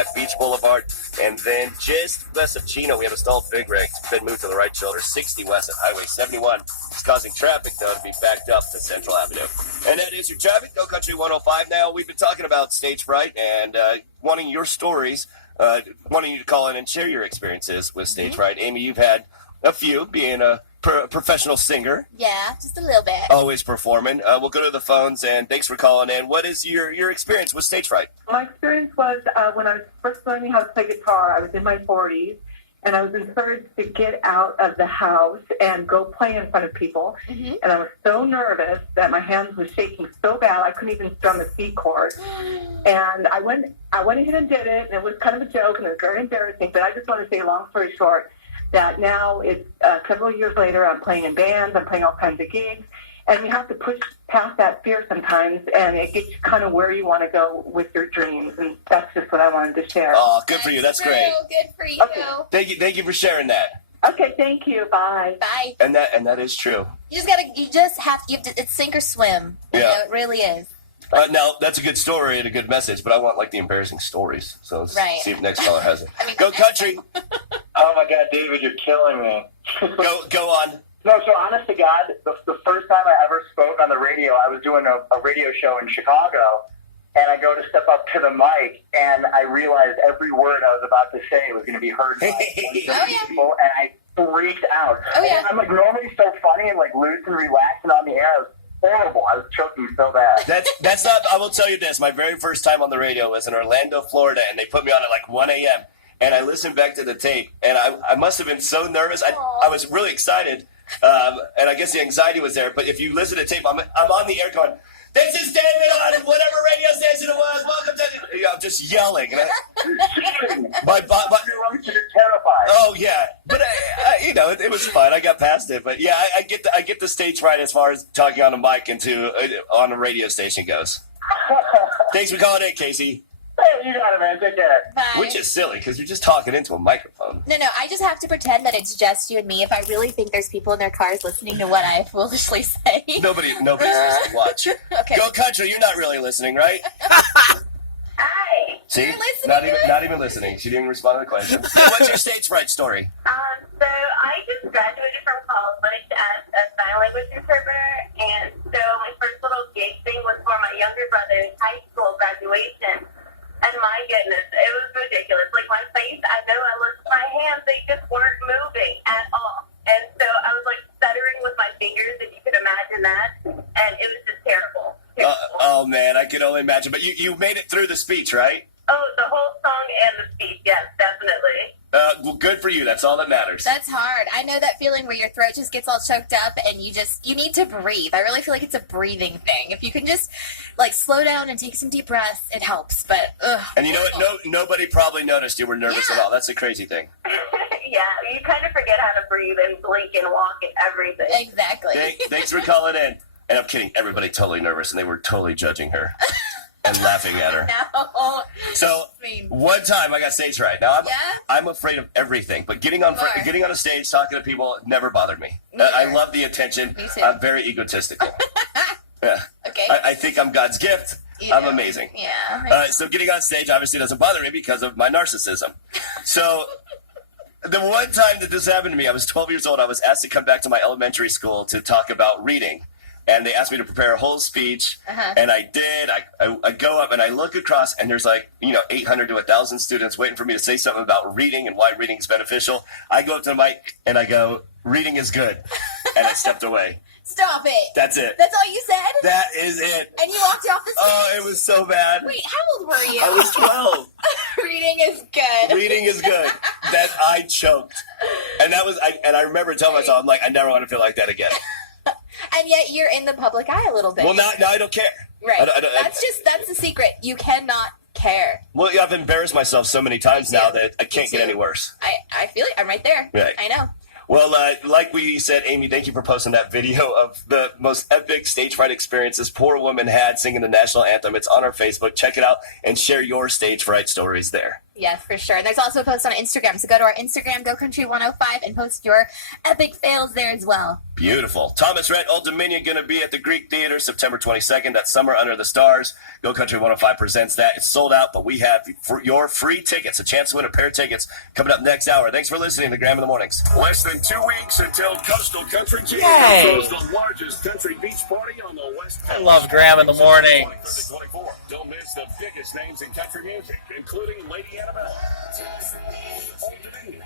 at Beach Boulevard. And then just west of Chino, we have a stalled big rig. It's been moved to the right shoulder, 60 west at Highway 71. It's causing traffic, though, to be backed up to Central Avenue. And that is your traffic. Go Country 105 now. We've been talking about stage fright and wanting your stories, wanting you to call in and share your experiences with stage fright. Amy, you've had a few, being a professional singer. Yeah, just a little bit. Always performing. We'll go to the phones, and thanks for calling in. What is your experience with stage fright? My experience was when I was first learning how to play guitar, I was in my 40s, and I was encouraged to get out of the house and go play in front of people. And I was so nervous that my hands were shaking so bad I couldn't even strum a C chord. And I went ahead and did it, and it was kind of a joke, and it was very embarrassing. But I just want to say, long story short, that now it's several years later, I'm playing in bands, I'm playing all kinds of gigs, and you have to push past that fear sometimes, and it gets you kind of where you want to go with your dreams, and that's just what I wanted to share. Oh, good for you. That's great. Good for you. Okay. Thank you for sharing that. Okay, thank you. Bye. Bye. And that is true. You have to, it's sink or swim. You know, it really is. Now, that's a good story and a good message, but I want, like, the embarrassing stories. So let's see if next caller has it. Go Country. Oh, my God, David, you're killing me. Go on. No, so honest to God, the first time I ever spoke on the radio, I was doing a radio show in Chicago, and I go to step up to the mic, and I realized every word I was about to say was going to be heard by people, and I freaked out. And I'm, like, normally so funny and, like, loose and relaxed and on the air. Horrible. I was choking so bad. That's not, I will tell you this. My very first time on the radio was in Orlando, Florida, and they put me on at like 1 a.m. And I listened back to the tape, and I must have been so nervous. I was really excited, and I guess the anxiety was there. But if you listen to the tape, I'm on the air going, "This is David on whatever radio station it was. Welcome to," I'm just yelling. My you're terrified. Oh yeah, but it was fun. I got past it. But yeah, I get the stage right as far as talking on a mic on a radio station goes. Thanks for calling in, Casey. Hey, you got it, man. Take care. Bye. Which is silly because you're just talking into a microphone. No, I just have to pretend that it's just you and me if I really think there's people in their cars listening to what I foolishly say. Nobody's listening. Watch. Okay. Go Country. You're not really listening, right? Hi. See? You're listening. Not even listening. She didn't respond to the question. What's your stage fright story? So I just graduated from college as a sign language interpreter, and so my first little gig thing was for my younger brother's high school graduation. And my goodness, it was ridiculous. Like my face, I know I looked at my hands, they just weren't moving at all. And so I was like stuttering with my fingers, if you could imagine that. And it was just terrible. Oh man, I could only imagine. But you made it through the speech, right? Oh, the whole song and the speech, yes, definitely. Well, good for you. That's all that matters. That's hard. I know that feeling where your throat just gets all choked up and you need to breathe. I really feel like it's a breathing thing. If you can just like slow down and take some deep breaths, it helps. But and you know what? Nobody probably noticed you were nervous at all. That's the crazy thing. Yeah, you kind of forget how to breathe and blink and walk and everything. Exactly. Thanks for calling in. And I'm kidding. Everybody totally nervous, and they were totally judging her and laughing at her. No. So one time I got stage fright. Now I'm afraid of everything, but getting on a stage, talking to people never bothered me. I love the attention. Me too. I'm very egotistical. Yeah. Okay. I think I'm God's gift. I'm amazing. Yeah. So getting on stage obviously doesn't bother me because of my narcissism. So the one time that this happened to me, I was 12 years old. I was asked to come back to my elementary school to talk about reading. And they asked me to prepare a whole speech, and I did. I go up, and I look across, and there's 800 to 1,000 students waiting for me to say something about reading and why reading is beneficial. I go up to the mic, and I go, "Reading is good," and I stepped away. Stop it. That's it. That's all you said? That is it. And you walked off the stage? Oh, it was so bad. Wait, how old were you? I was 12. Reading is good. Reading is good. That I choked. And I remember telling myself, I'm like, I never want to feel like that again. And yet you're in the public eye a little bit. Well, now I don't care. Right. That's the secret. You cannot care. Well, I've embarrassed myself so many times now that I can't get any worse. I feel it. I'm right there. Right. I know. Well, like we said, Amy, thank you for posting that video of the most epic stage fright experiences poor woman had singing the national anthem. It's on our Facebook. Check it out and share your stage fright stories there. Yes, for sure. And there's also a post on Instagram. So go to our Instagram, GoCountry105, and post your epic fails there as well. Beautiful. Thomas Rhett, Old Dominion, going to be at the Greek Theater September 22nd. That's Summer Under the Stars. Go Country 105 presents that. It's sold out, but we have your free tickets, a chance to win a pair of tickets coming up next hour. Thanks for listening to Graham in the Mornings. Less than 2 weeks until Coastal Country Jam Yay. throws the largest country beach party on the West Coast. I love Graham in the Mornings. 24. Don't miss the biggest names in country music, including Lady Annabelle. Old Dominion.